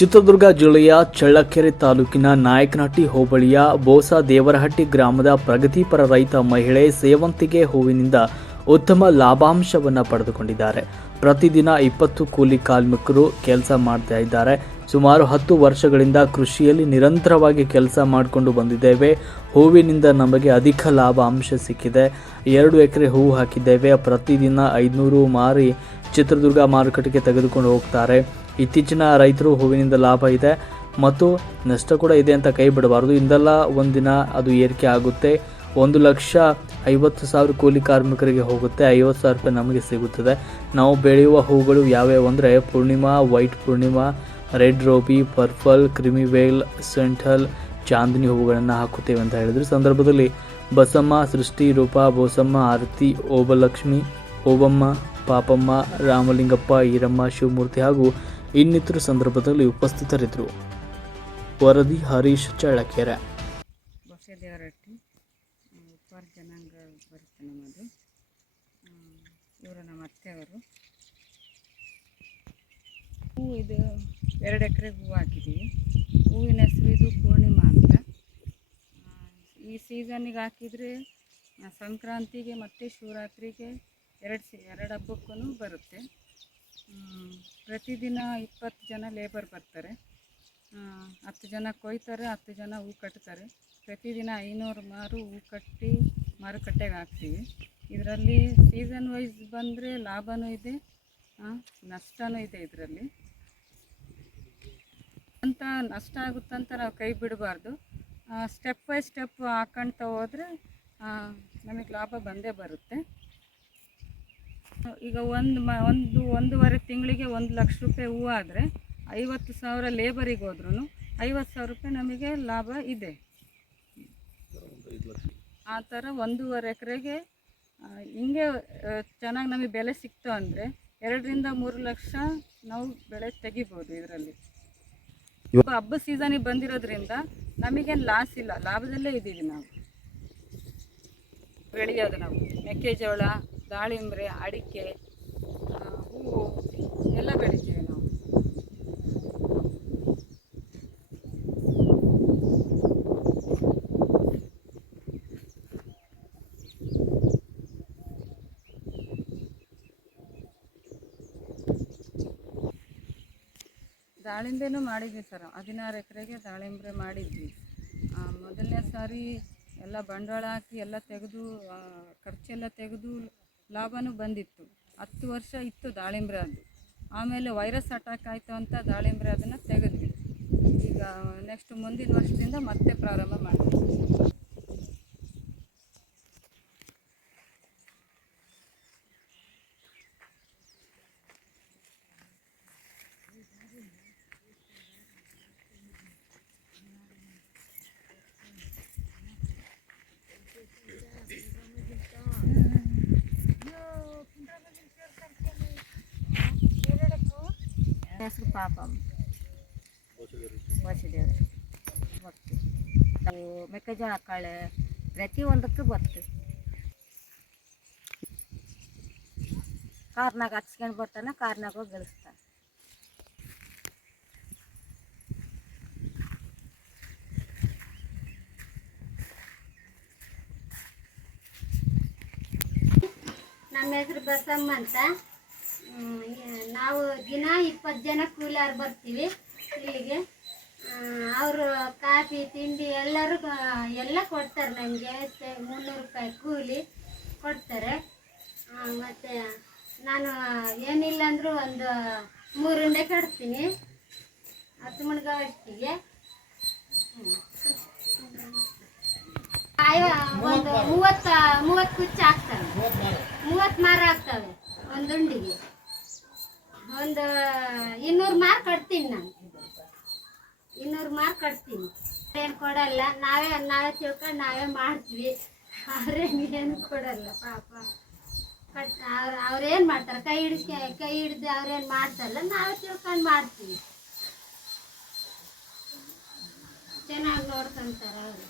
ಚಿತ್ರದುರ್ಗ ಜಿಲ್ಲೆಯ ಚಳ್ಳಕೆರೆ ತಾಲೂಕಿನ ನಾಯಕನಹಟ್ಟಿ ಹೋಬಳಿಯ ಬೋಸ ದೇವರಹಟ್ಟಿ ಗ್ರಾಮದ ಪ್ರಗತಿಪರ ರೈತ ಮಹಿಳೆ ಸೇವಂತಿಗೆ ಹೂವಿನಿಂದ ಉತ್ತಮ ಲಾಭಾಂಶವನ್ನು ಪಡೆದುಕೊಂಡಿದ್ದಾರೆ. ಪ್ರತಿದಿನ 20 ಕೂಲಿ ಕಾರ್ಮಿಕರು ಕೆಲಸ ಮಾಡ್ತಾ ಇದ್ದಾರೆ. ಸುಮಾರು 10 ವರ್ಷಗಳಿಂದ ಕೃಷಿಯಲ್ಲಿ ನಿರಂತರವಾಗಿ ಕೆಲಸ ಮಾಡಿಕೊಂಡು ಬಂದಿದ್ದೇವೆ. ಹೂವಿನಿಂದ ನಮಗೆ ಅಧಿಕ ಲಾಭಾಂಶ ಸಿಕ್ಕಿದೆ. 2 ಎಕರೆ ಹೂವು ಹಾಕಿದ್ದೇವೆ. ಪ್ರತಿದಿನ 500 ಮಾರಿ ಚಿತ್ರದುರ್ಗ ಮಾರುಕಟ್ಟೆಗೆ ತೆಗೆದುಕೊಂಡು ಹೋಗ್ತಾರೆ. ಇತ್ತೀಚಿನ ರೈತರು ಹೂವಿನಿಂದ ಲಾಭ ಇದೆ ಮತ್ತು ನಷ್ಟ ಕೂಡ ಇದೆ ಅಂತ ಕೈ ಬಿಡಬಾರದು. ಇಂದಲ್ಲ ಒಂದಿನ ಅದು ಏರಿಕೆ ಆಗುತ್ತೆ. 1,50,000 ಕೂಲಿ ಕಾರ್ಮಿಕರಿಗೆ ಹೋಗುತ್ತೆ. 50,000 ರೂಪಾಯಿ ನಮಗೆ ಸಿಗುತ್ತದೆ. ನಾವು ಬೆಳೆಯುವ ಹೂಗಳು ಯಾವ್ಯಾವು ಅಂದರೆ Purnima, white Purnima, red ruby, purple, ಕ್ರಿಮಿವೇಲ್, ಸೆಂಟಲ್, ಚಾಂದಿನಿ ಹೂವುಗಳನ್ನು ಹಾಕುತ್ತೇವೆ ಅಂತ ಹೇಳಿದ್ರು. ಸಂದರ್ಭದಲ್ಲಿ ಬಸಮ್ಮ, ಸೃಷ್ಟಿ, ರೂಪಾ, ಬೋಸಮ್ಮ, ಆರತಿ, ಓಬಲಕ್ಷ್ಮಿ, ಓಬಮ್ಮ, ಪಾಪಮ್ಮ, ರಾಮಲಿಂಗಪ್ಪ, ಈರಮ್ಮ, ಶಿವಮೂರ್ತಿ ಹಾಗೂ ಇನ್ನಿತರ ಸಂದರ್ಭದಲ್ಲಿ ಉಪಸ್ಥಿತರಿದ್ದರು. ವರದಿ ಹರೀಶ್, ಚಳ್ಳಕೆರೆ. ದೇವರಹಟ್ಟಿ ಉಪ್ಪಾರ ಜನಾಂಗ ಬರುತ್ತೆ ನಮ್ಮದು. ಇವರು ನಮ್ಮ ಅತ್ತೆಯವರು. ಹೂವು ಇದು 2 ಎಕರೆ ಹೂವು ಹಾಕಿದ್ದೀವಿ. ಹೂವಿನ ಹೆಸರು ಇದು ಪೂರ್ಣಿಮಾ ಅಂತ. ಈ ಸೀಸನ್ನಿಗೆ ಹಾಕಿದರೆ ಸಂಕ್ರಾಂತಿಗೆ ಮತ್ತು ಶಿವರಾತ್ರಿಗೆ ಎರಡು ಹಬ್ಬಕ್ಕೂ ಬರುತ್ತೆ. ಪ್ರತಿದಿನ 20 ಜನ ಲೇಬರ್ ಬರ್ತಾರೆ. 10 ಜನ ಕೊಯ್ತಾರೆ, 10 ಜನ ಹೂ ಕಟ್ತಾರೆ. ಪ್ರತಿದಿನ 500 ಮಾರು ಹೂ ಕಟ್ಟಿ ಮಾರುಕಟ್ಟೆಗೆ ಹಾಕ್ತೀವಿ. ಇದರಲ್ಲಿ ಸೀಸನ್ ವೈಸ್ ಬಂದರೆ ಲಾಭವೂ ಇದೆ, ನಷ್ಟವೂ ಇದೆ. ಇದರಲ್ಲಿ ಅಂತ ನಷ್ಟ ಆಗುತ್ತಂತ ನಾವು ಕೈ ಬಿಡಬಾರ್ದು. ಸ್ಟೆಪ್ ಬೈ ಸ್ಟೆಪ್ ಹಾಕ್ಕೊಳ್ತಾ ಹೋದರೆ ನಮಗೆ ಲಾಭ ಬಂದೇ ಬರುತ್ತೆ. ಈಗ ಒಂದೂವರೆ ತಿಂಗಳಿಗೆ 1,00,000 ರೂಪಾಯಿ ಹೂವು ಆದರೆ 50,000 ಲೇಬರಿಗೆ ಹೋದ್ರೂ 50,000 ರೂಪಾಯಿ ನಮಗೆ ಲಾಭ ಇದೆ. ಆ ಥರ 1.5 ಎಕರೆಗೆ ಹಿಂಗೆ ಚೆನ್ನಾಗಿ ನಮಗೆ ಬೆಲೆ ಸಿಕ್ತು ಅಂದರೆ 2-3 ಲಕ್ಷ ನಾವು ಬೆಳೆ ತೆಗಿಬೋದು. ಇದರಲ್ಲಿ ಹಬ್ಬ ಸೀಸನಿಗೆ ಬಂದಿರೋದ್ರಿಂದ ನಮಗೇನು ಲಾಸ್ ಇಲ್ಲ, ಲಾಭದಲ್ಲೇ ಇದ್ದೀವಿ. ನಾವು ಬೆಳೆಯೋದು ನಾವು ಮೆಕ್ಕೆಜೋಳ, ದಾಳಿಂಬೆ, ಅಡಿಕೆ, ಹೂವು ಎಲ್ಲ ಬೆಳಿತೀವಿ ನಾವು. ದಾಳಿಂಬೆನೂ ಮಾಡಿದ್ವಿ ಸರ್. 16 ಎಕರೆಗೆ ದಾಳಿಂಬೆ ಮಾಡಿದ್ವಿ. ಮೊದಲನೇ ಸಾರಿ ಎಲ್ಲ ಬಂಡವಾಳ ಹಾಕಿ ಎಲ್ಲ ತೆಗೆದು ಖರ್ಚೆಲ್ಲ ತೆಗೆದು ಲಾಭವೂ ಬಂದಿತ್ತು. 10 ವರ್ಷ ಇತ್ತು ದಾಳಿಂಬೆ. ಅದು ಆಮೇಲೆ ವೈರಸ್ ಅಟ್ಯಾಕ್ ಆಯಿತು ಅಂತ ದಾಳಿಂಬೆ ಅದನ್ನು ತೆಗೆದ್ವಿ. ಈಗ ನೆಕ್ಸ್ಟ್ ಮುಂದಿನ ವರ್ಷದಿಂದ ಮತ್ತೆ ಪ್ರಾರಂಭ ಮಾಡ್ತೀವಿ. ಹೆಸರು ಪಾಪಮ್ಮ, ಬೋಸದೇವ್ರೆ. ಬರ್ತೀವಿ ನಾವು ಮೆಕ್ಕೆಜೋಳ ಕಾಳೆ ಪ್ರತಿಯೊಂದಕ್ಕೂ ಬರ್ತೀವಿ. ಕಾರ್ನಾಗ ಹಚ್ಕೊಂಡು ಬರ್ತಾನೆ, ಕಾರ್ನಾಗ ಹೋಗಿ ಗಳಿಸ್ತಾನೆ. ನಮ್ಮ ಹೆಸರು ಬಸಮ್ಮ ಅಂತ. ನಾವು ದಿನ 20 ಜನ ಕೂಲಿಯಾರು ಬರ್ತೀವಿ ಇಲ್ಲಿಗೆ. ಅವರು ಕಾಫಿ ತಿಂಡಿ ಎಲ್ಲ ಕೊಡ್ತಾರೆ. ನಮಗೆ 300 ರೂಪಾಯಿ ಕೂಲಿ ಕೊಡ್ತಾರೆ. ಮತ್ತು ನಾನು ಏನಿಲ್ಲ ಅಂದರೂ ಒಂದು 3 ಉಂಡೆ ಕಟ್ತೀನಿ 10 ಮಣ್ಗಾವಷ್ಟಿಗೆ. ಒಂದು 30 ಕುಚ್ಚು ಹಾಕ್ತವೆ, 30 ಮಾರು ಆಗ್ತವೆ ಒಂದು ಉಂಡಿಗೆ. ಒಂದು 200 ಮಾರು ಕಟ್ತೀನಿ ನಾನು. 200 ಮಾರು ಕಟ್ತೀನಿ. ಏನು ಕೊಡಲ್ಲ, ನಾವೇ ತಿಳ್ಕೊಂಡು ನಾವೇ ಮಾಡ್ತೀವಿ. ಅವ್ರೇನು ಕೊಡಲ್ಲ ಪಾಪ. ಅವ್ರೇನು ಮಾಡ್ತಾರೆ, ಕೈ ಹಿಡಿದು ಅವ್ರೇನು ಮಾಡ್ತಾರಲ್ಲ, ನಾವೇ ತಿಳ್ಕೊಂಡು ಮಾಡ್ತೀವಿ. ಚೆನ್ನಾಗಿ ನೋಡ್ಕೊಂತಾರೆ ಅವರು.